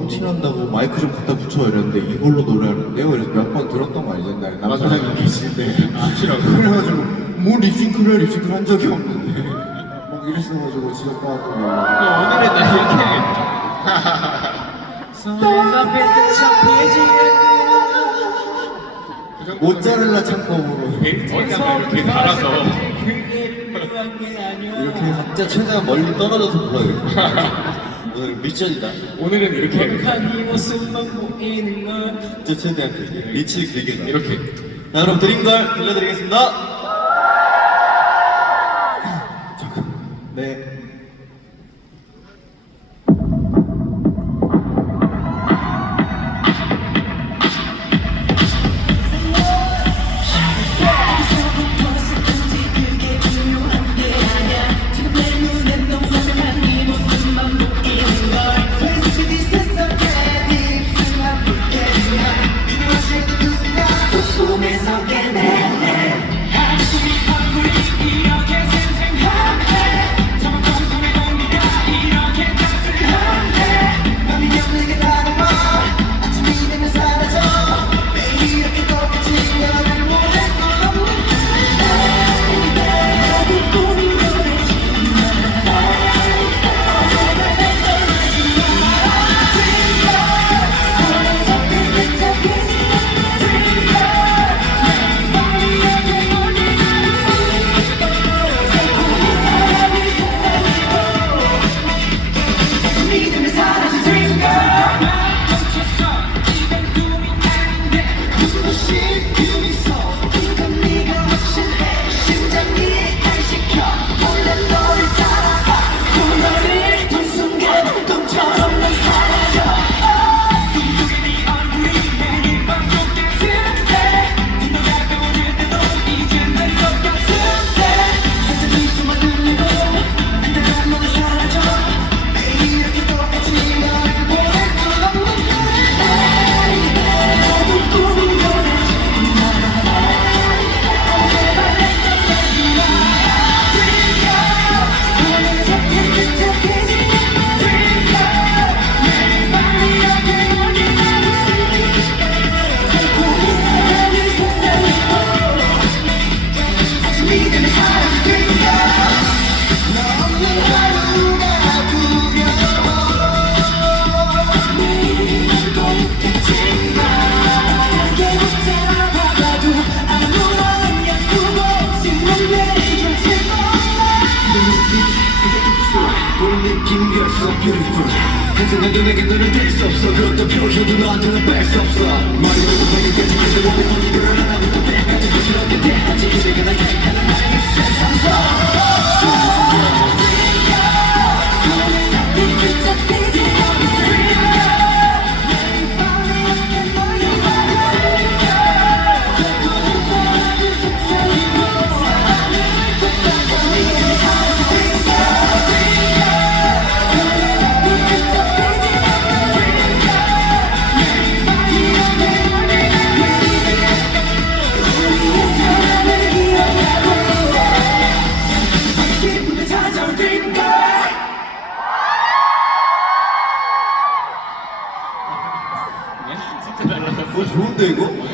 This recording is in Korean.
너무 티난다고 마이크 좀 갖다 붙여 이랬는데 이걸로 노래하는데요. 그래서 몇 번 들었던 거? 나 남사장님 계실 때. 아치라고. 그래가지고 뭐 립싱크를 립싱크를 한 적이 없는데 막 이랬어가지고 지적받았더니 오늘은 나 이렇게 모짜렐라 창법으로 이렇게 달아서 이렇게 각자 최대한 멀리 떨어져서 불러요. 오늘 미션이다. 오늘은 이렇게 진짜 최대한 길게. 리치 길게. 나. 이렇게 자, 그럼 드린 걸 들려드리겠습니다. 네. 우리 so beautiful. 인생에도 내게 너는 될수 없어. 그것도 표현도 너한테는 뺄수 없어. 머리부터 발끝까지 그저 원해 보니 그런 하나부터 백까지 부실하게 대하지. 이거?